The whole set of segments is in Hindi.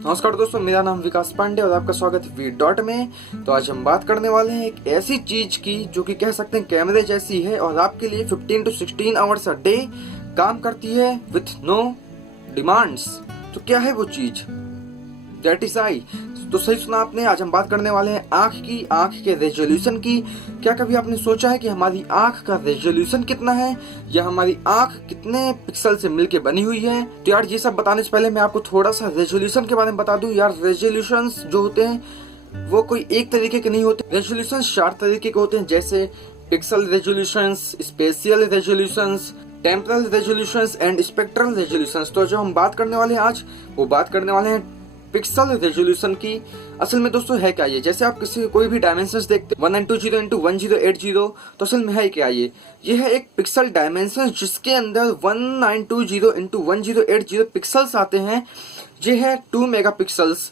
नमस्कार दोस्तों, मेरा नाम विकास पांडे और आपका स्वागत है वी डॉट में। तो आज हम बात करने वाले हैं एक ऐसी चीज की जो कि कह सकते हैं कैमरे जैसी है और आपके लिए 15 to 16 आवर्स अ डे काम करती है विथ नो डिमांड्स। तो क्या है वो चीज? That is I. तो सही सुना आपने। आज हम बात करने वाले हैं आंख की, आंख के रेजोल्यूशन की। क्या कभी आपने सोचा है कि हमारी आंख का रेजोल्यूशन कितना है या हमारी आंख कितने पिक्सल से मिलके बनी हुई है? तो यार ये सब बताने से पहले मैं आपको थोड़ा सा रेजोल्यूशन के बारे में बता दूं। यार रेजोल्यूशंस जो होते हैं वो कोई एक तरीके के नहीं होते। रेजोल्यूशन 4 तरीके के होते हैं, जैसे pixel resolutions, spatial resolutions, temporal resolutions and spectral resolutions. तो जो हम बात करने वाले हैं आज, वो बात करने वाले हैं पिक्सल रेजोल्यूशन की। असल में दोस्तों है क्या ये? जैसे आप किसी कोई भी डायमेंशंस देखते हैं 1920 into 1080, तो असल में है क्या ये है एक पिक्सल डायमेंशन जिसके अंदर 1920 into 1080 पिक्सल्स आते हैं। ये है 2 मेगापिक्सल्स।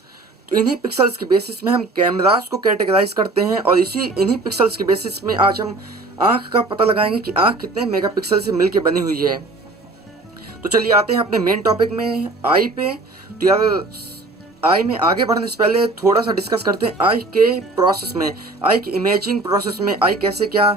तो इन्हीं पिक्सल्स के बेसिस में हम कैमरास को कैटेगराइज करते हैं और इन्हीं पिक्सल्स के बेसिस में आज हम आंख का पता लगाएंगे कि आंख कितने मेगापिक्सल से मिलकर बनी हुई है। तो चलिए आते हैं अपने मेन टॉपिक में, आई पे। तो यार आई में आगे बढ़ने से पहले थोड़ा सा डिस्कस करते हैं आई के प्रोसेस में, आई की इमेजिंग प्रोसेस में आई कैसे क्या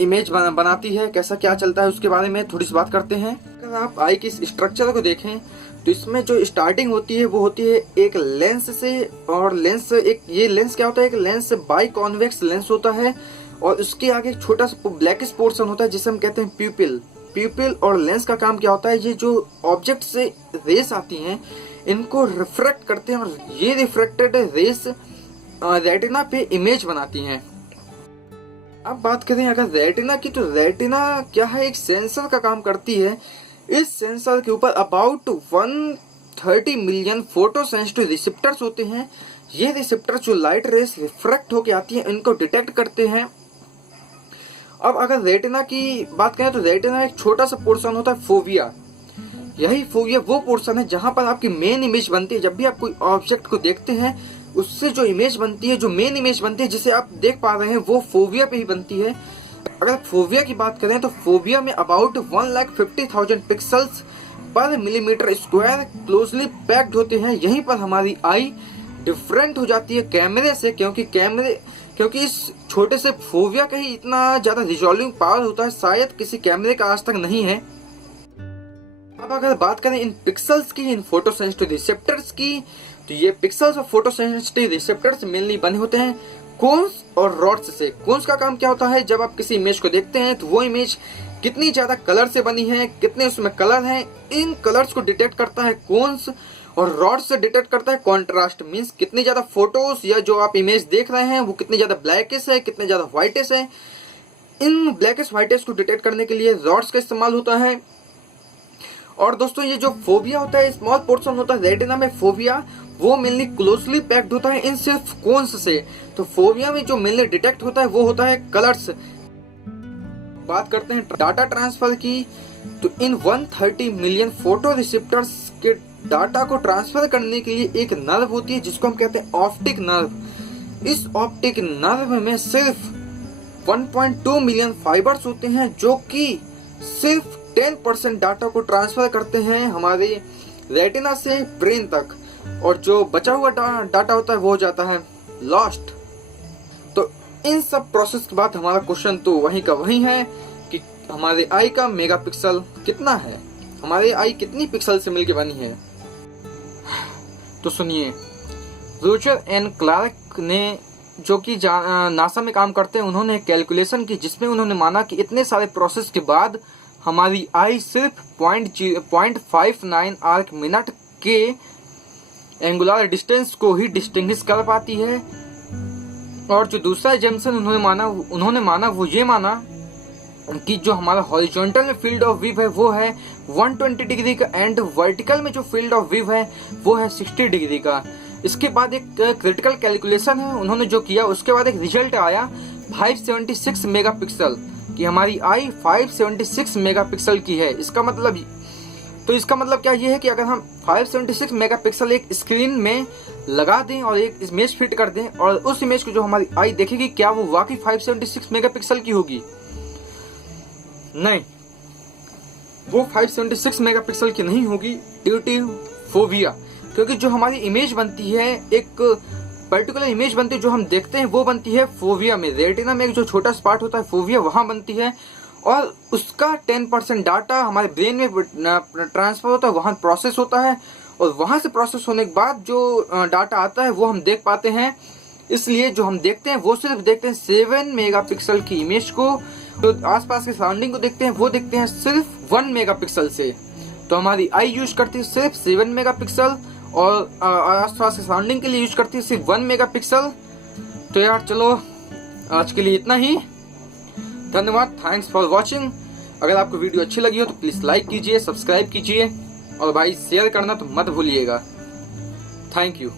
इमेज बनाती है, कैसा क्या चलता है, उसके बारे में थोड़ी सी बात करते हैं। अगर आप आई की स्ट्रक्चर को देखें तो इसमें जो स्टार्टिंग होती है वो होती है एक लेंस से। और लेंस ये लेंस क्या होता है? एक लेंस बाई कॉन्वेक्स लेंस होता है और उसके आगे एक छोटा सा ब्लैकिश पोर्शन होता है जिसे हम कहते हैं प्यूपिल। प्यूपिल और लेंस का काम क्या होता है? ये जो ऑब्जेक्ट से रेस आती हैं इनको रिफ्रैक्ट करते हैं और ये रिफ्रैक्टेड रेस रेटिना पे इमेज बनाती हैं। अब बात करें अगर रेटिना की, तो रेटिना क्या है? एक सेंसर का काम करती है। इस सेंसर के ऊपर about 130 million photo sensitive receptors होते हैं। ये रिसेप्टर जो लाइट रेस रिफ्रैक्ट होके आती है इनको डिटेक्ट करते हैं। अब अगर रेटिना की बात करें तो रेटिना एक छोटा सा पोर्शन होता है फोविया। यही फोविया वो पोर्शन है जहां पर आपकी मेन इमेज बनती है। जब भी आप कोई ऑब्जेक्ट को देखते हैं उससे जो इमेज बनती है, जो मेन इमेज बनती है जिसे आप देख पा रहे हैं, वो फोविया पे ही बनती है। अगर फोविया की बात करें तो फोविया में अबाउट 1,50,000 पिक्सल्स पर मिलीमीटर स्क्वायर क्लोजली पैक्ड होते हैं। यहीं पर हमारी आई डिफरेंट हो जाती है कैमरे से, क्योंकि इस छोटे से फोविया का ही इतना ज्यादा रिजॉल्विंग पावर होता है, शायद किसी कैमरे का आज तक नहीं है। अब अगर बात करें इन पिक्सल्स की, इन फोटो सेंसिटिव रिसेप्टर्स की, तो ये पिक्सल्स और फोटो सेंसिटिव रिसेप्टर्स मेनली बने होते हैं कोन्स और रॉड्स से। कोन्स का काम क्या होता है? जब आप किसी इमेज को देखते हैं तो वो इमेज कितनी ज्यादा कलर से बनी है, कितने उसमें कलर हैं, इन कलर्स को डिटेक्ट करता है कोन्स। और रॉड्स से डिटेक्ट करता है कॉन्ट्रास्ट, मीन्स कितनी ज्यादा फोटोज या जो आप इमेज देख रहे हैं वो कितनी ज्यादा ब्लैकिश है, कितने ज्यादा व्हाइटिश है। इन ब्लैकिश व्हाइटिश को डिटेक्ट करने के लिए रॉड्स का इस्तेमाल होता है। और दोस्तों ये जो फोविया होता है, स्मॉल पोर्शन होता है रेटिना में फोविया, वो मेनली क्लोजली पैक्ड होता है इन सिर्फ कोन्स से। तो फोविया में जो मेनली डिटेक्ट होता है वो होता है कलर्स। बात करते हैं डाटा ट्रांसफर की, तो इन 130 मिलियन फोटो रिसेप्टर्स के डाटा को ट्रांसफर करने के लिए एक नर्व होती है जिसको हम कहते हैं ऑप्टिक नर्व। इस ऑप्टिक नर्व में सिर्फ 1.2 मिलियन फाइबर्स होते हैं जो कि सिर्फ 10% डाटा को ट्रांसफर करते हैं हमारे रेटिना से ब्रेन तक, और जो बचा हुआ डाटा होता है वो हो जाता है लॉस्ट। तो इन सब प्रोसेस के बाद हमारा क्वेश्चन तो वहीं का वहीं है कि हमारे आई का मेगापिक्सल कितना है, हमारे आई कितनी पिक्सल से मिलकर बनी है। तो सुनिए, रोजर एन क्लार्क ने, जो कि नासा में काम करते हैं, उन्होंने कैलकुलेशन की जिसमें उन्होंने माना कि इतने सारे प्रोसेस के बाद हमारी आई सिर्फ 0.59 आर्क मिनट के एंगुलर डिस्टेंस को ही डिस्टिंग्विश कर पाती है। और जो दूसरा एजम्पशन उन्होंने माना वो ये माना कि जो हमारा हॉरिजॉन्टल में फील्ड ऑफ व्यू है वो है 120 डिग्री का एंड वर्टिकल में जो फील्ड ऑफ व्यू है वो है 60 डिग्री का। इसके बाद एक क्रिटिकल कैलकुलेशन है उन्होंने जो किया, उसके बाद एक रिजल्ट आया 576 मेगापिक्सल कि हमारी आई 576 मेगापिक्सल की है। इसका मतलब क्या ये है कि अगर हम 576 मेगापिक्सल एक स्क्रीन में लगा दें और एक इमेज फिट कर दें और उस इमेज को जो हमारी आई देखेगी, क्या वो वाकई 576 मेगापिक्सल की होगी? नहीं, वो 576 मेगापिक्सल की नहीं होगी ड्यू टू फोविया। क्योंकि जो हमारी इमेज बनती है, एक पर्टिकुलर इमेज बनती है जो हम देखते हैं, वो बनती है फोविया में। रेटिना में एक जो छोटा सा पार्ट होता है फोविया, वहाँ बनती है, और उसका 10% डाटा हमारे ब्रेन में ट्रांसफर होता है, वहाँ प्रोसेस होता है, और वहाँ से प्रोसेस होने के बाद जो डाटा आता है वो हम देख पाते हैं। इसलिए जो हम देखते हैं वो सिर्फ देखते हैं 7 मेगापिक्सल की इमेज को, तो आसपास के सराउंडिंग को देखते हैं वो देखते हैं सिर्फ 1 मेगापिक्सल से। तो हमारी आई यूज करती है सिर्फ 7 मेगापिक्सल, और आसपास के सराउंडिंग के लिए यूज करती है सिर्फ 1 मेगापिक्सल। तो यार चलो, आज के लिए इतना ही। धन्यवाद, थैंक्स फॉर वॉचिंग। अगर आपको वीडियो अच्छी लगी हो तो प्लीज लाइक कीजिए, सब्सक्राइब कीजिए, और भाई शेयर करना तो मत भूलिएगा। Thank you.